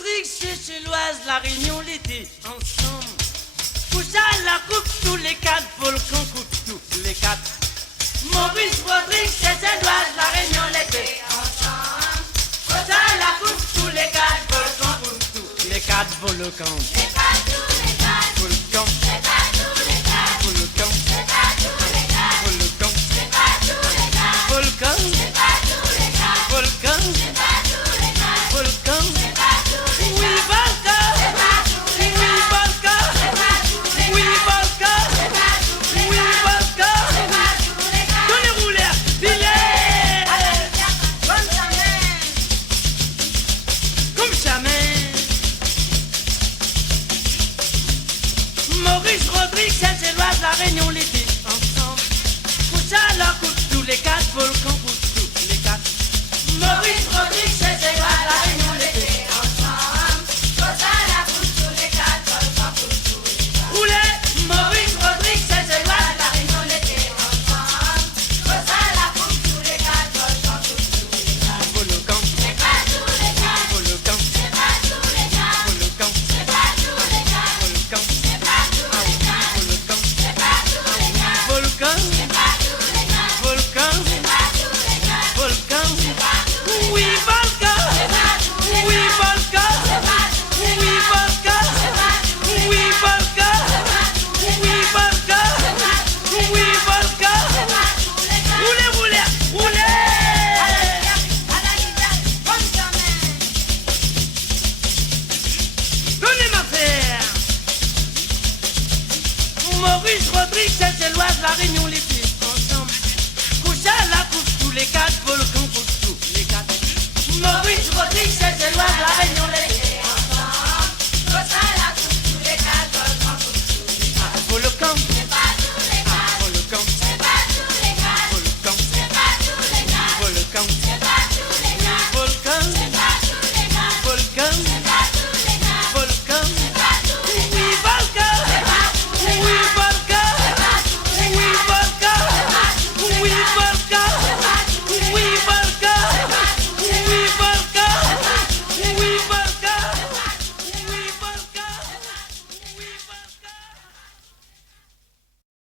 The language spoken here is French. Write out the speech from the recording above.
Rodrigue, chez l'Oise, la Réunion l'été, ensemble. Couche à la coupe, tous les quatre, volcans coupe tous les quatre. Maurice Rodrigue, chez l'Oise, la Réunion l'été, ensemble. Couche à la coupe, tous les quatre, volcans coupe tous les quatre, volcans. C'est pas tous les quatre, Volcans, c'est pas tous les quatre, volcans, c'est pas tous les quatre, volcans, c'est pas tous les quatre, volcans, c'est pas tous les quatre, volcans, c'est pas tous les quatre, volcans. c'est pas tous les Oui, volcan, c'est pas tous les oui, volcan, c'est pas tous les oui, volcan, c'est pas tous les oui, volcan. c'est pas tous les quatre. Dans les rouleurs, filet, Bonne semaine. comme jamais. Maurice Rodrigue, Saint-Éloi, la Réunion l'été, ensemble. Couche à la coupe, tous les quatre, volcans coupe tous les quatre. Maurice Rodrigue, Saint-Éloi, la Réunion l'été, Ensemble, pose à la bouche tous les quatre, volcan pour tous les quatre. roulez. Maurice Rodrigue, Saint-Éloi, La Réunion l'été, ensemble, pose à la bouche tous les quatre, volcan pour tous les quatre. volcan, C'est pas tous les quatre, volcan, c'est pas tous les quatre, volcan, c'est pas tous les quatre, volcan, c'est pas tous les quatre, volcan, c'est pas tous les quatre, volcan, c'est pas tous les quatre, volcan, c'est pas tous les quatre, volcan. c'est pas tous les Oui, volcan, c'est pas tous les oui, quatre, volcan, c'est pas tous les oui, volcan, c'est pas tous les oui, volcan, oui, volcan, oui, volcan. c'est pas tous les quatre. Roulez, roulez, roulez. À la guitare, bonne semaine. Donnez ma faire. Maurice Rodrigue, Saint-Éloi, la Réunion l'été, ensemble. Couche à la coupe, tous les quatre,